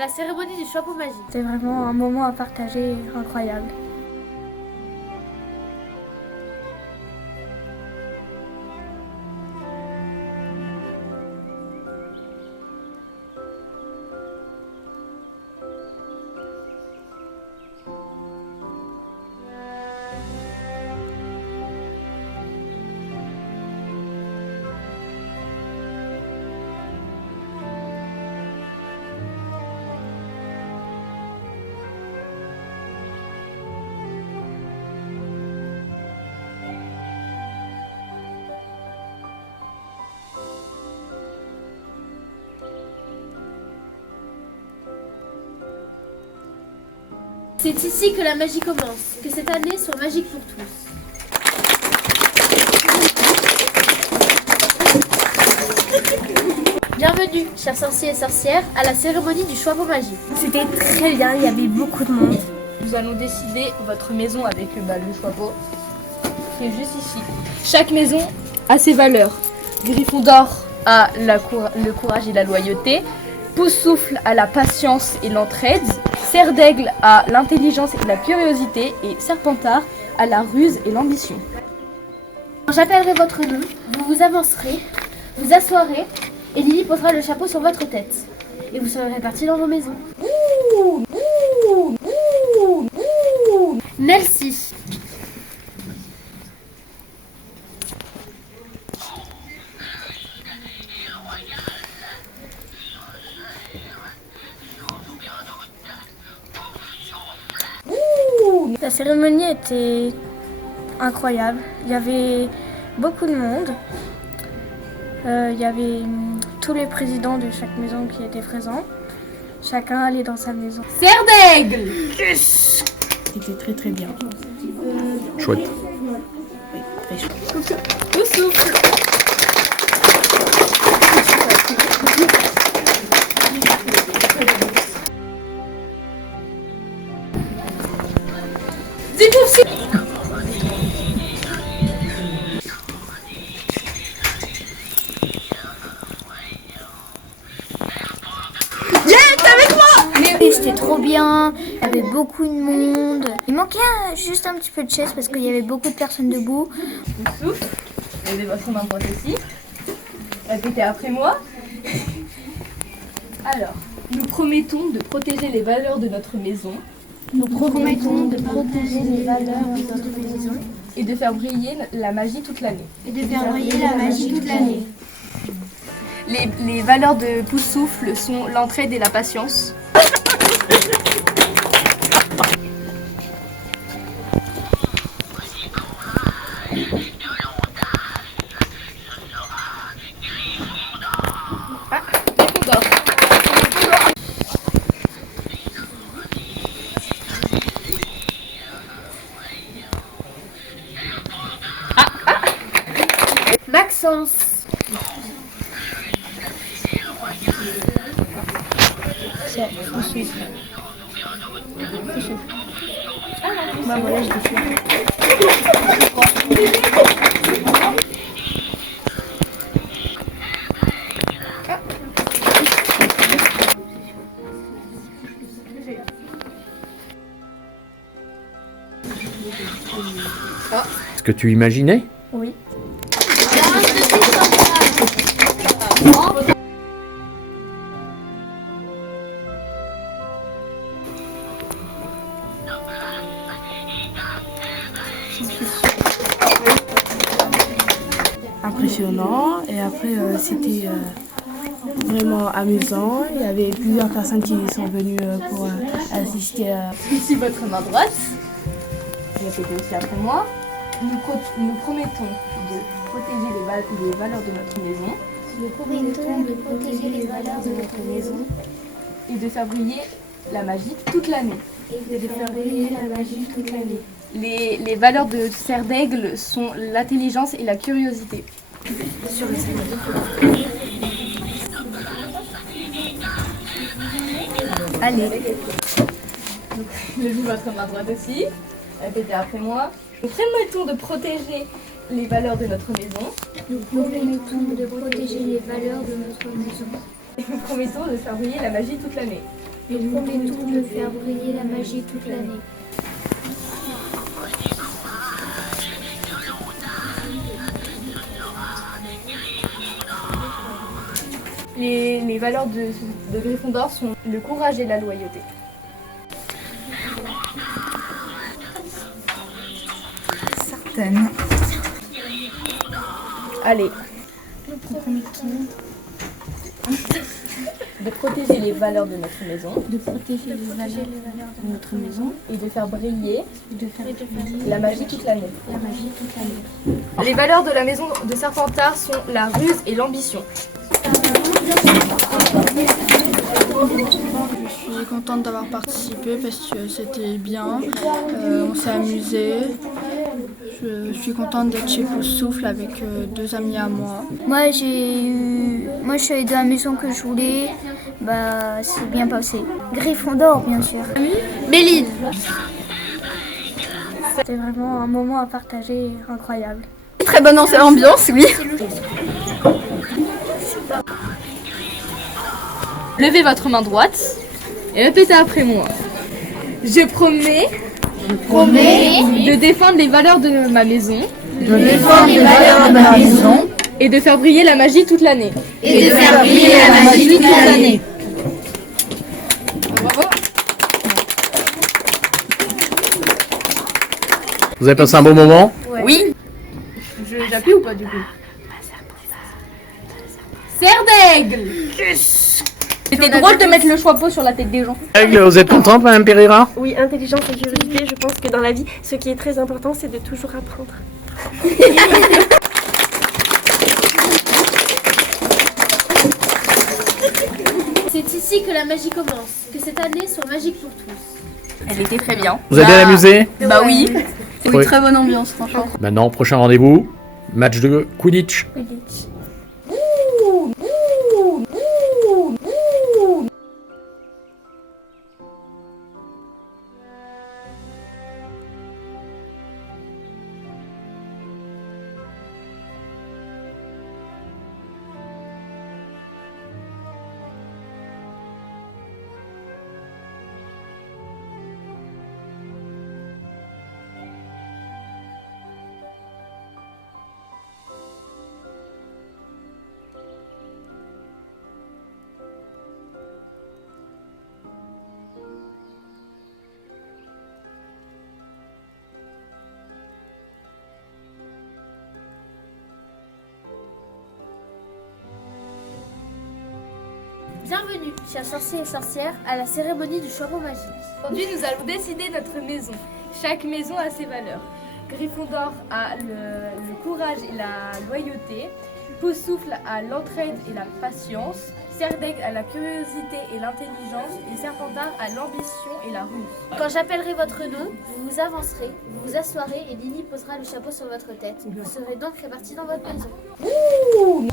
la cérémonie du chapeau magique. C'était vraiment un moment à partager incroyable. C'est ici que la magie commence, que cette année soit magique pour tous. Bienvenue, chers sorciers et sorcières, à la cérémonie du chapeau magique. C'était très bien, il y avait beaucoup de monde. Nous allons décider votre maison avec le chapeau qui est juste ici. Chaque maison a ses valeurs. Gryffondor a le courage et la loyauté. Poussoufle a la patience et l'entraide. Serre d'Aigle a l'intelligence et la curiosité. Et Serpentard a la ruse et l'ambition. Quand j'appellerai votre nom, vous vous avancerez, vous asseoirez et Lily posera le chapeau sur votre tête. Et vous serez répartis dans vos maisons. Merci. La cérémonie était incroyable. Il y avait beaucoup de monde. Il y avait tous les présidents de chaque maison qui étaient présents. Chacun allait dans sa maison. Serre d'Aigle. C'était très très bien. Chouette. Oui, très chouette. Poussoufle. C'était trop bien, il y avait beaucoup de monde. Il manquait juste un petit peu de chaises parce qu'il y avait beaucoup de personnes debout. Poussoufle. Elle est son main droite aussi. Répétez après moi. Alors, nous promettons de protéger les valeurs de notre maison. Nous promettons de protéger les valeurs de notre maison Et de faire briller la magie toute l'année. Les valeurs de Poussoufle sont l'entraide et la patience. Maxence. C'est Poussoufle. Bah voilà, je l'ai fait. Ce que tu imaginais? Oui. Impressionnant et après c'était vraiment amusant. Il y avait plusieurs personnes qui sont venues pour assister à... Ici votre main droite. Répétez aussi après moi. Nous promettons de protéger les valeurs de notre maison. Nous promettons de protéger les valeurs de notre maison Et de faire briller la magie toute l'année. et de faire briller la magie toute l'année. Les valeurs de Serre d'Aigle sont l'intelligence et la curiosité. Allez. Levez votre main droite aussi. Répétez après moi. Nous promettons de protéger les valeurs de notre maison. Nous promettons de protéger les valeurs de notre maison Et nous promettons de faire briller la magie toute l'année. Nous promettons de faire briller la magie toute l'année. Les valeurs de Gryffondor sont le courage et la loyauté. Certaines. Allez. De protéger les valeurs de notre maison. De protéger les valeurs de notre maison. Et de faire briller De faire briller la magie toute l'année. la magie toute l'année. Les valeurs de la maison de Serpentard sont la ruse et l'ambition. Je suis contente d'avoir participé parce que c'était bien, on s'est amusé. Je suis contente d'être chez Poussoufle avec 2 amis à moi. Moi, je suis allée dans la maison que je voulais. Bah, c'est bien passé. Gryffondor, bien sûr. Béline. C'était vraiment un moment à partager incroyable. Très bonne ambiance, oui. Levez votre main droite et répétez après moi. Je promets de défendre les valeurs de ma maison De défendre les valeurs de ma maison et de faire briller la magie toute l'année. et de faire briller la magie toute l'année. Vous avez passé un bon moment? Oui. J'appuie ou pas du coup? Serre d'aigle. C'était drôle de mettre le chapeau sur la tête des gens. Vous êtes contente, Madame Pereira? Oui, intelligence et curiosité, je pense que dans la vie, ce qui est très important, c'est de toujours apprendre. C'est ici que la magie commence. Que cette année soit magique pour tous. Elle était très bien. Vous avez bien amusé? Bah oui. C'est Oui. une très bonne ambiance, franchement. Maintenant, prochain rendez-vous, match de Quidditch. Bienvenue, chers sorciers et sorcières, à la cérémonie du chapeau magique. Aujourd'hui, nous allons décider notre maison. Chaque maison a ses valeurs. Gryffondor a le courage et la loyauté. Poussoufle a l'entraide et la patience. Serdaigle a la curiosité et l'intelligence. Et Serpentard a l'ambition et la ruse. Quand j'appellerai votre nom, vous vous avancerez, vous vous assoirez et Lily posera le chapeau sur votre tête. Vous serez donc répartis dans votre maison.